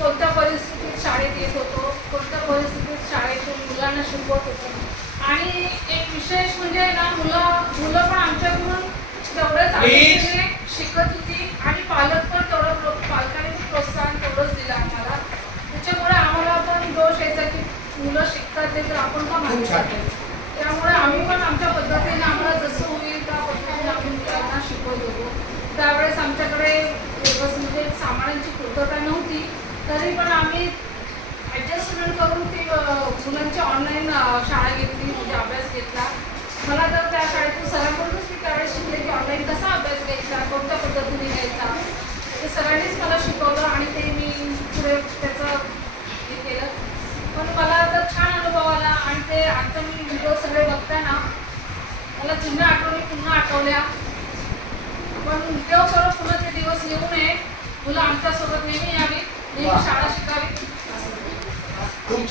कोणत्या परिस्थितीत शाळेत येत होतो, कोणत्या परिस्थितीत शाळेतून मुलांना शिकवत होतो. आणि एक विशेष म्हणजे ना मुलं पण आमच्याकडून तेवढंच आवडीने शिकत होती आणि पालक पण पालकांनी प्रोत्साहन तेवढंच दिलं आम्हाला. त्याच्यामुळे आम्हाला पण जोश यायचा की मुलं शिकतात ते तर आपण का मागे शिकायचं. त्यामुळे आम्ही पण आमच्या पद्धतीने आम्हाला जसं होईल त्या पद्धतीने आम्ही मुलांना शिकवत होतो. त्यावेळेस आमच्याकडे म्हणजे सामानांची पूर्तता नव्हती, तरी पण आम्ही ॲडजस्टमेंट करून ती मुलांची ऑनलाईन शाळा घेतली, म्हणजे अभ्यास घेतला. मला तर त्या शाळेतून सरांकडूनच मी त्यावेळेस शिकले की ऑनलाईन कसा अभ्यास घ्यायचा, कोणत्या पद्धतीने घ्यायचा, ते सरांनीच मला शिकवलं आणि ते मी पुढे त्याचं हे केलं. पण मला तर छान अनुभव आला आणि ते आता मी व्हिडिओ सगळे बघताना मला जुन्या आठवणी पुन्हा आठवल्या. पण देव करो पुन्हा ते दिवस येऊ नये, मुलं आमच्यासोबत नेहमी यावी, नेहमी शाळा शिकावी.